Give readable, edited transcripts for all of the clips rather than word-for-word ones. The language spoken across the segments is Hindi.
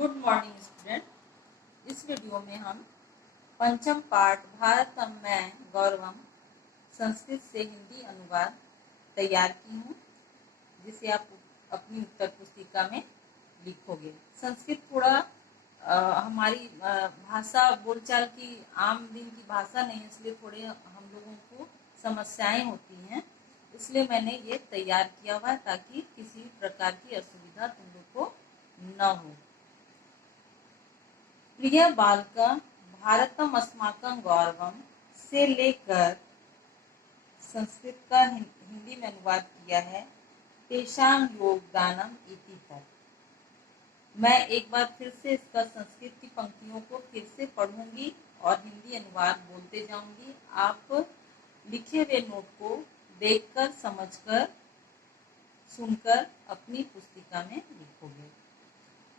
Good morning student. इस वीडियो में हम पंचम पाठ भारतम में गौरवम संस्कृत से हिंदी अनुवाद तैयार की हूँ, जिसे आप अपनी उत्तर पुस्तिका में लिखोगे। संस्कृत थोड़ा हमारी भाषा बोलचाल की आम दिन की भाषा नहीं, इसलिए थोड़े हम लोगों को समस्याएं होती हैं। इसलिए मैंने ये तैयार किया हुआ है ताकि किसी प्रकार की असुविधा तुम लोग को न हो। प्रिय बालका, भारतम अस्माकं गौरवम से लेकर संस्कृत का हिंदी में अनुवाद किया है तेषां योगदानम इति तक। मैं एक बार फिर से इसका संस्कृत की पंक्तियों को फिर से पढ़ूंगी और हिंदी अनुवाद बोलते जाऊंगी। आप लिखे हुए नोट को देखकर, समझकर, सुनकर अपनी पुस्तिका में लिखोगे।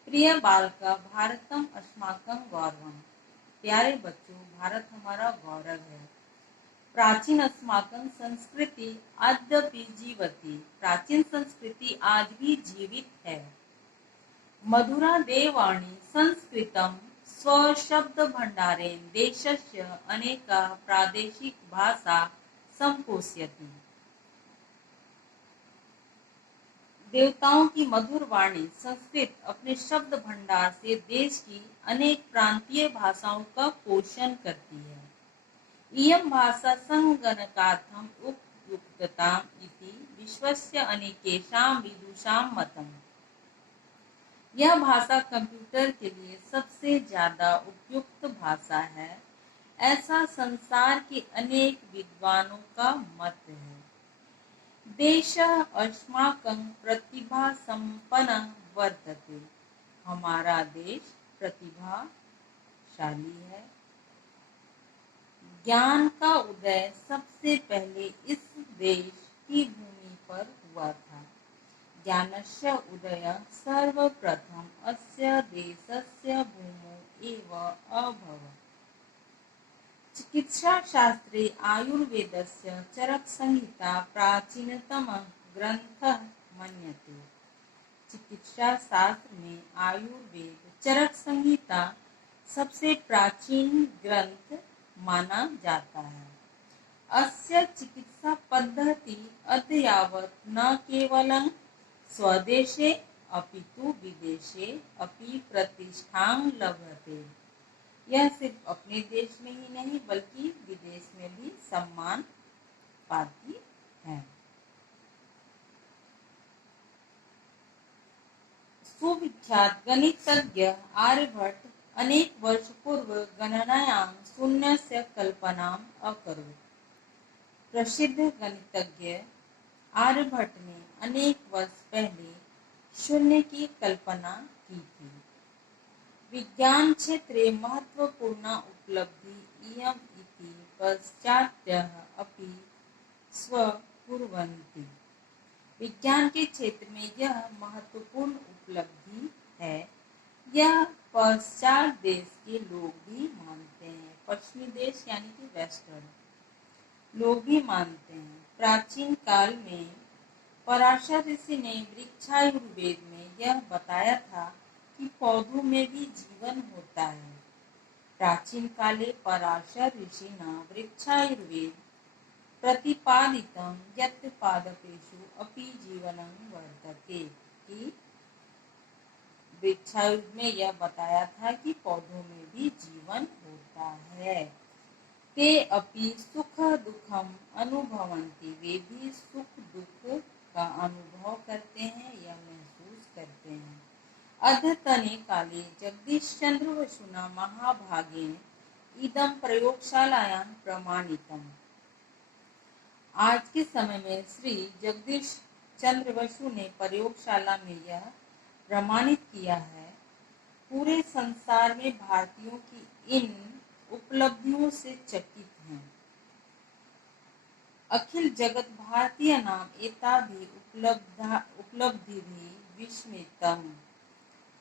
प्रिय बालका, भारतम अस्माकं गौरवम। प्यारे बच्चों, भारत हमारा गौरव है। प्राचीन अस्माकं संस्कृति अद्यापि जीवति। प्राचीन संस्कृति आज भी जीवित है। मधुरा देवाणी संस्कृतम स्वशब्द भंडारेण देशस्य अनेका प्रादेशिक भाषा संपोष्यति। देवताओं की मधुर वाणी संस्कृत अपने शब्द भंडार से देश की अनेक प्रांतीय भाषाओं का पोषण करती है। इयं भाषा संगणकार्थम उपयुक्तताम् इति विश्वस्य अनेकेषां विदुषां मतम्। यह भाषा कंप्यूटर के लिए सबसे ज्यादा उपयुक्त भाषा है, ऐसा संसार के अनेक विद्वानों का मत है। देशः अस्माकं प्रतिभा संपन्नः वर्तते। हमारा देश प्रतिभाशाली है। ज्ञान का उदय सबसे पहले इस देश की भूमि पर हुआ था। ज्ञानस्य उदयः सर्वप्रथम अस्य देशस्य भूमौ एव अभवत्। चिकित्सा शास्त्रे आयुर्वेदस्य चरक संहिता प्राचीनतमः ग्रंथः मन्यते। चिकित्सा शास्त्र में आयुर्वेद चरक संहिता सबसे प्राचीन ग्रंथ माना जाता है। अस्य चिकित्सा पद्धति अद्यावत न केवलं स्वदेशे अपितु विदेशे अपि प्रतिष्ठां लभते। यह सिर्फ अपने देश में ही नहीं बल्कि विदेश में भी सम्मान पाती है। सुविख्यात गणितज्ञ आर्यभट्ट अनेक वर्ष पूर्व गणनायां शून्यस्य कल्पनाम् अकरोत्। प्रसिद्ध गणितज्ञ आर्यभट्ट ने अनेक वर्ष पहले शून्य की कल्पना की थी। विज्ञान क्षेत्रे महत्वपूर्ण उपलब्धि इयम् इति पाश्चात्याः अपि स्वीकुर्वन्ति। विज्ञान के क्षेत्र में यह महत्वपूर्ण उपलब्धि है, यह पश्चात देश के लोग भी मानते हैं। पश्चिमी देश यानी कि वेस्टर्न लोग भी मानते हैं। प्राचीन काल में पराशर ऋषि ने वृक्षायुर्वेद में यह बताया था कि पौधों में भी जीवन होता है। प्राचीन काले पराशर ऋषिना वृक्षायुर्वेद प्रतिपादितं यत् पादपेषु अपि जीवनं वर्तते। कि वृक्षायुर्वेद में यह बताया था कि पौधों में भी जीवन होता है। ते अपि सुख दुखम अनुभवन्ति। वे भी सुख दुख का अनुभव करते हैं या महसूस करते हैं। अद्यतने काले जगदीश चंद्र बसुना महाभागेन इदं प्रयोगशालायां प्रमाणितम्। आज के समय में श्री जगदीश चंद्र बसु ने प्रयोगशाला में यह प्रमाणित किया है। पूरे संसार में भारतीयों की इन उपलब्धियों से चकित हैं। अखिल जगत भारतीय नाम एताभि उपलब्धि भी विस्मितम्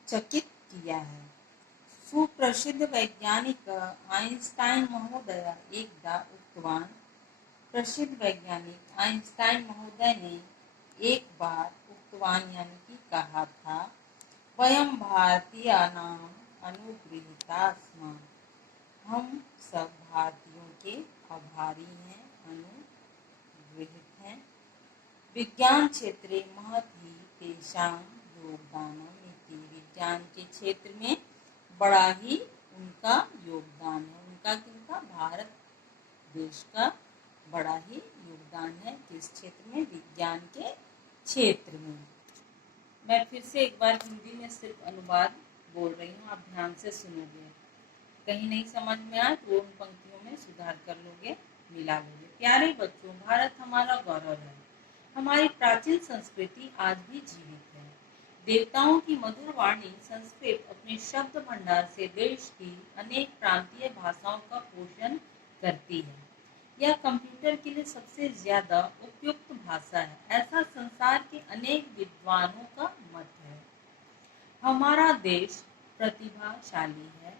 चकित किया है। सुप्रसिद्ध वैज्ञानिक आइंस्टाइन महोदय एकदा उक्तवान। प्रसिद्ध वैज्ञानिक आइंस्टाइन महोदय ने एक बार उक्तवान यानी कि कहा था वयं भारतीयानां अनुगृहीता स्म। हम सब भारतीयों के आभारी हैं, अनुगृहित हैं। विज्ञान क्षेत्रे महती तेषां योगदानम् इति। विज्ञान के क्षेत्र में बड़ा ही उनका योगदान है। उनका किनका? भारत देश का बड़ा ही योगदान है। किस क्षेत्र में? विज्ञान के क्षेत्र में। मैं फिर से एक बार हिंदी में सिर्फ अनुवाद बोल रही हूँ, आप ध्यान से सुनोगे। कहीं नहीं समझ में आए तो उन पंक्तियों में सुधार कर लोगे, मिला लोगे। प्यारे बच्चों, भारत हमारा गौरव है। हमारी प्राचीन संस्कृति आज भी जीवित है। देवताओं की मधुर वाणी संस्कृत अपने शब्द भंडार से देश की अनेक प्रांतीय भाषाओं का पोषण करती है। यह कंप्यूटर के लिए सबसे ज्यादा उपयुक्त भाषा है, ऐसा संसार के अनेक विद्वानों का मत है। हमारा देश प्रतिभाशाली है।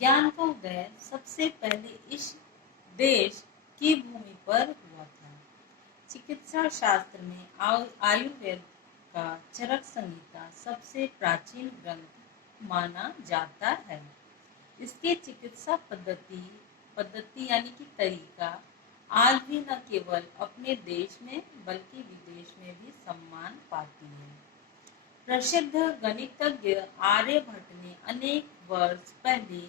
ज्ञान का उदय सबसे पहले इस देश की भूमि पर हुआ था। चिकित्सा शास्त्र में आयुर्वेद का चरक संहिता सबसे प्राचीन ग्रंथ माना जाता है। इसके चिकित्सा पद्धति यानी कि तरीका आज भी न केवल अपने देश में बल्कि विदेश में भी सम्मान पाती है। प्रसिद्ध गणितज्ञ आर्यभट्ट ने अनेक वर्ष पहले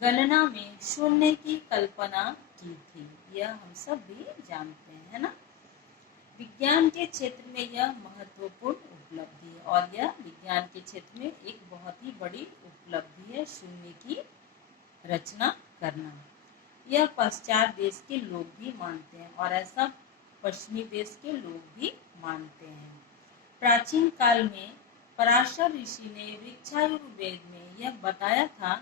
गणना में शून्य की कल्पना की थी। यह हम सब भी जानते हैं, है ना। विज्ञान के क्षेत्र में यह महत्वपूर्ण उपलब्धि है और यह विज्ञान के क्षेत्र में एक बहुत ही बड़ी उपलब्धि है, शून्य की रचना करना। यह पश्चात देश के लोग भी मानते हैं और ऐसा पश्चिमी देश के लोग भी मानते हैं। प्राचीन काल में पराशर ऋषि ने वृक्षायुर्वेद में यह बताया था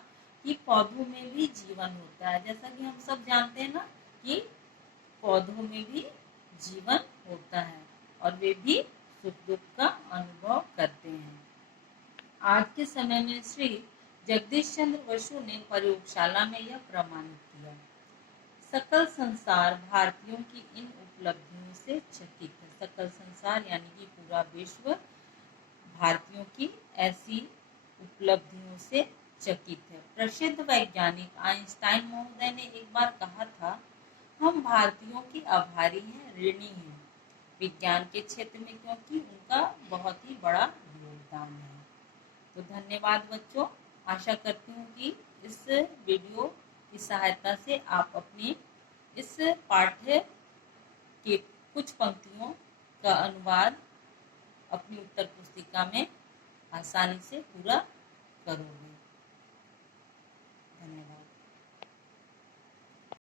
कि पौधों में भी जीवन होता है। जैसा कि हम सब जानते हैं ना कि पौधों में भी जीवन होता है और वे भी सुख दुख का अनुभव करते हैं। आज के समय में श्री जगदीश चंद्र बसु ने प्रयोगशाला में यह प्रमाणित किया। सकल संसार भारतीयों की इन उपलब्धियों से चकित है। सकल संसार यानी कि पूरा विश्व भारतीयों की ऐसी उपलब्धियों से चकित है। प्रसिद्ध वैज्ञानिक आइंस्टाइन महोदय ने एक बार कहा था, हम भारतीयों के आभारी हैं, ऋणी हैं विज्ञान के क्षेत्र में, क्योंकि उनका बहुत ही बड़ा योगदान है। तो धन्यवाद बच्चों। आशा करती हूँ कि इस वीडियो की सहायता से आप अपने इस पाठ्य के कुछ पंक्तियों का अनुवाद अपनी उत्तर पुस्तिका में आसानी से पूरा करोगे।